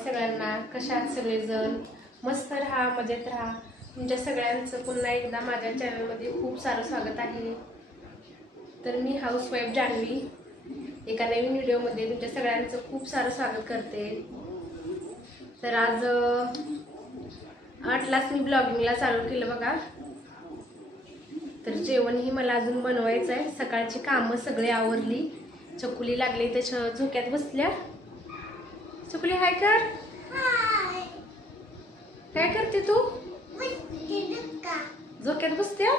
सगळ्यांना. कशा आहात सगळेजण? मस्त राहा, मजेत राहा. तुमच्या सगळ्यांचं पुन्हा एकदा माझ्या चॅनलमध्ये खूप सारं स्वागत आहे. तर मी हाऊसवाईफ जान्हवी एका नवीन व्हिडिओमध्ये तुमच्या सगळ्यांचं खूप सारं स्वागत करते. तर आज 8लाच मी ब्लॉगिंगला चालू केलं बघा. तर जेवणही मला अजून बनवायचं आहे. सकाळची कामं सगळे आवरली. चकुली लागली त्याच्या झोक्यात बसल्या. चकुली हाय कर. काय करते तू? झोक्यात बसत्या.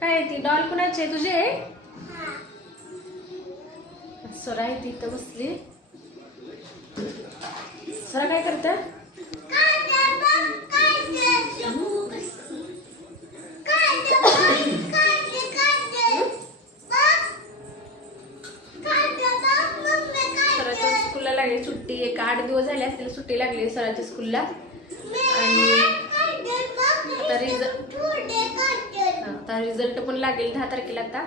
काय ती डॉल कुणाची आहे? तुझी आहे? स्वरा आहे ती इथं बसली. स्वरा काय करते? स्कूलला लागली सुट्टी. एक 8 दिवस झाले असतील सुट्टी लागली स्वराच्या स्कूलला. आणि आता रिझल्ट पण लागेल 10 तारखेला. आता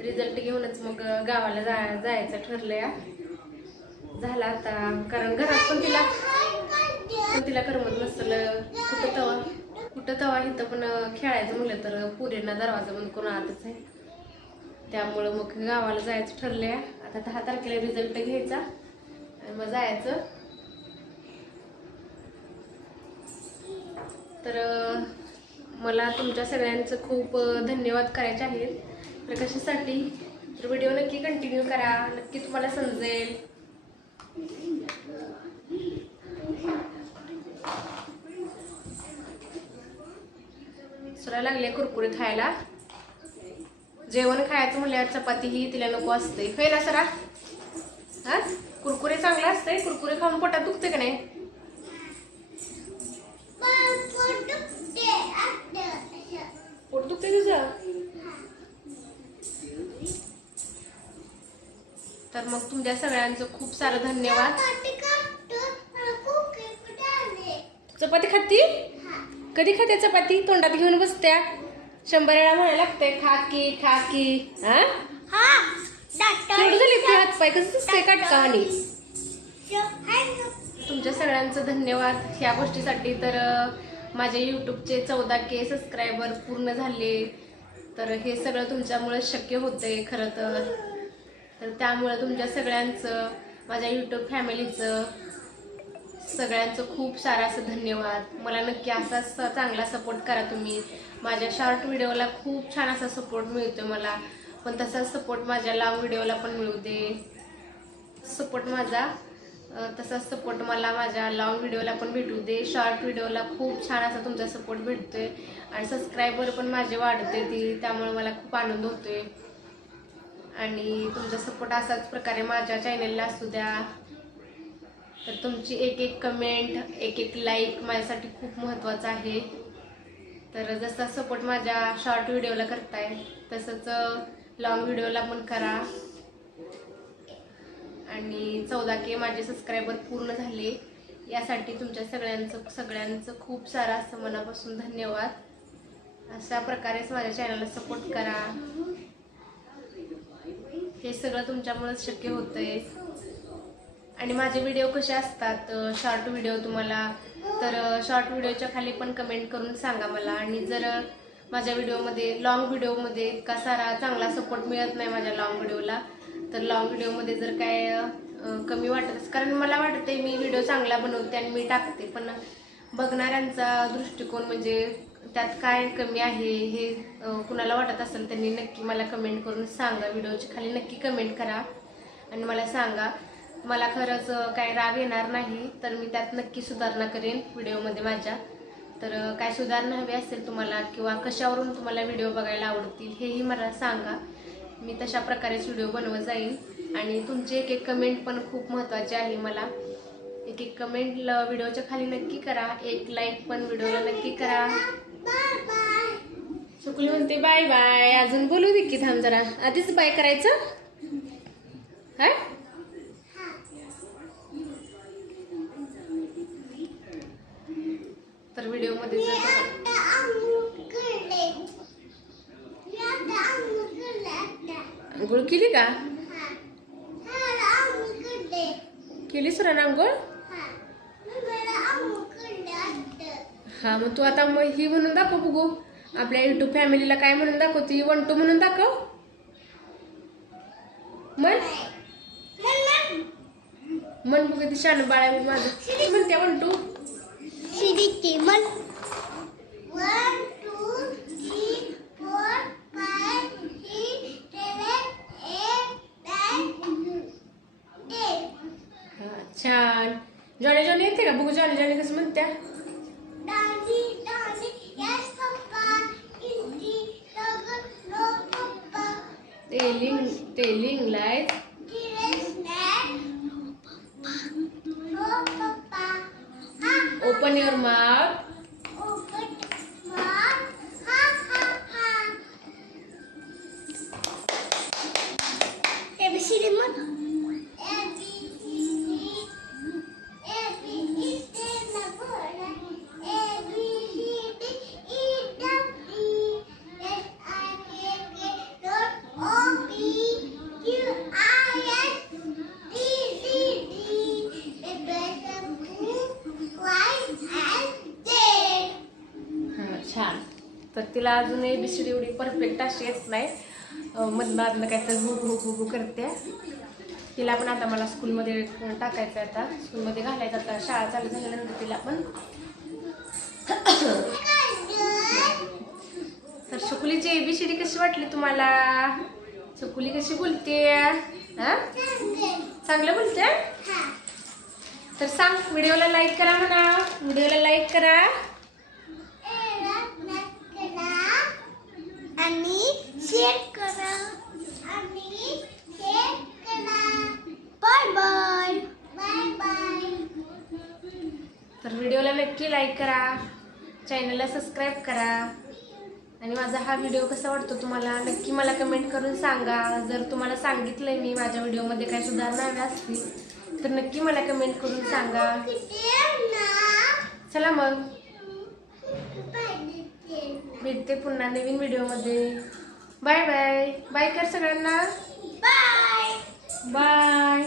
रिझल्ट घेऊनच मग गावाला जायचं ठरलंय. झाला आता, कारण घरात पण तिला करमत नसलं. कुठं तवा इथं पण खेळायचं म्हणलं तर पुरींना दरवाजा बंद करून आतच आहे. त्यामुळं मग गावाला जायचं ठरलंय. आता 10 तारखेला रिझल्ट घ्यायचा आणि मग जायचं. तर मला तुमच्या सगळ्यांचं खूप धन्यवाद करायचे आहेत. तर कशासाठी? तर व्हिडिओ नक्की कंटिन्यू करा, नक्की तुम्हाला समजेल. सुरा लागले कुरकुरे खायला. जेवण खायचं म्हणल्यावर चपाती ही तिला नको असते. होय ना सरा? हा, कुरकुरे चांगले असते. कुरकुरे खाऊन पोटात दुखते का नाही? पोट दुखते तुझं? तर मग तुमच्या सगळ्यांचं खूप सारं धन्यवाद. चपाती खाती? कधी खाते चपाती? तोंडात घेऊन बसत्या. 100 वेळा म्हणायला लागते खाकी खाकी. केवढं झाले ते हात पाय कसं दिसते काटकावानी. तुमच्या सगळ्यांचं धन्यवाद ह्या गोष्टीसाठी. तर माझे यूट्यूबचे 14K सबस्क्रायबर पूर्ण झाले. तर हे सगळं तुमच्यामुळे शक्य होतंय खरं तर त्यामुळे तुमच्या सगळ्यांचं, माझ्या यूट्यूब फॅमिलीचं सगळ्यांचं खूप सारं असं धन्यवाद. मला नक्की असाच चांगला सपोर्ट करा तुम्ही. माझ्या शॉर्ट व्हिडिओला खूप छान असा सपोर्ट मिळतो मला, पण तसाच सपोर्ट माझ्या लॉंग व्हिडिओला पण मिळू दे. तसाच सपोर्ट मला माझ्या लॉंग व्हिडिओला पण भेटू दे. शॉर्ट व्हिडिओला खूप छान असा तुमचा सपोर्ट भेटतोय आणि सबस्क्रायबर पण माझे वाढते त्यामुळे मला खूप आनंद होतोय. आणि तुमचा सपोर्ट असाच प्रकारे माझ्या चॅनलला असू द्या. तर तुमची एक कमेंट, एक लाईक माझ्यासाठी खूप महत्त्वाचं आहे. तर जसा सपोर्ट माझ्या शॉर्ट व्हिडिओला करताय तसंच लॉंग व्हिडिओला पण करा. आणि 14K माझे सबस्क्रायबर पूर्ण झाले यासाठी तुमच्या सगळ्यांचं खूप सारं असं मनापासून धन्यवाद. अशा प्रकारेच माझ्या चॅनलला सपोर्ट करा. हे सगळं तुमच्यामुळेच शक्य होतंय. आणि माझे व्हिडिओ कसे असतात शॉर्ट व्हिडिओ तुम्हाला, तर शॉर्ट व्हिडिओच्या खाली पण कमेंट करून सांगा मला. आणि जर माझ्या व्हिडिओमध्ये लॉंग व्हिडिओमध्ये इतका सारा चांगला सपोर्ट मिळत नाही माझ्या लॉंग व्हिडिओला, तर लॉंग व्हिडिओमध्ये जर काय कमी वाटत, कारण मला वाटते मी व्हिडिओ चांगला बनवते आणि मी टाकते, पण बघणाऱ्यांचा दृष्टिकोन म्हणजे त्यात काय कमी आहे हे कुणाला वाटत असेल त्यांनी नक्की मला कमेंट करून सांगा. व्हिडिओच्या खाली नक्की कमेंट करा आणि मला सांगा. मला खरंच काय राग येणार नाही, तर मी त्यात नक्की सुधारणा करेन व्हिडिओमध्ये माझ्या. तर काय सुधारणा हवी असेल तुम्हाला किंवा कशावरून तुम्हाला व्हिडिओ बघायला आवडतील हेही मला सांगा. मी तशा प्रकारेच व्हिडिओ बनवत जाईन. आणि तुमचे एक कमेंट पण खूप महत्त्वाचे आहे मला. एक कमेंट व्हिडिओच्या खाली नक्की करा. एक लाईक पण व्हिडिओला नक्की करा. चुकली म्हणते बाय बाय. अजून बोलू दे की, थांब जरा. आधीच बाय करायचं. हा, तर व्हिडिओमध्ये आंघोळ केली का? केली सुरान आंघोळ? हा मग तू आता मग ही म्हणून दाखव बघू आपल्या युट्यूब फॅमिलीला. काय म्हणून दाखवती? 1 2 म्हणून दाखव. मन मन बघ ती शान बाळा मी माझं म्हणते 1 2 सीडी मन 1 2 3 4 5 6 7 8 9 10. हा छान. जॉनी जॉनी येते का बघू? जॉनी जॉनी कसं म्हणत्या? Daddy, Daddy, yes, Papa. Indy, Dogger, no, Papa. Telling lies. Dearest Dad, no, Papa. Ha, Open your mouth. open mouth. Ha, ha, ha. ABCD man. छान. तर तिला अजून ABCD एवढी परफेक्ट अशी येत नाही. मधनं काय तर हु करते. तिला पण आता मला स्कूलमध्ये टाकायचं आहे. आता स्कूलमध्ये घालायचं. आता शाळा चालू झाल्यानंतर तिला पण. तर शकुलीची ABCD कशी वाटली तुम्हाला? शकुली कशी बोलते? हा चांगलं बोलते. तर सांग, व्हिडिओला लाईक करा म्हणा. व्हिडिओला लाईक करा आणि शेअर करा. Bye bye. Bye bye. तर व्हिडिओला नक्की लाईक करा, चॅनलला सबस्क्राईब करा. आणि माझा हा व्हिडिओ कसा वाटतो तुम्हाला नक्की मला कमेंट करून सांगा. जर तुम्हाला सांगितलंय मी माझ्या व्हिडिओमध्ये काही सुधारणा हव्या असतील तर नक्की मला कमेंट करून सांगा. चला मग भेटते पुन्हा नवीन व्हिडिओमध्ये. Bye bye. बाय कर सगळ्यांना. बाय. बाय.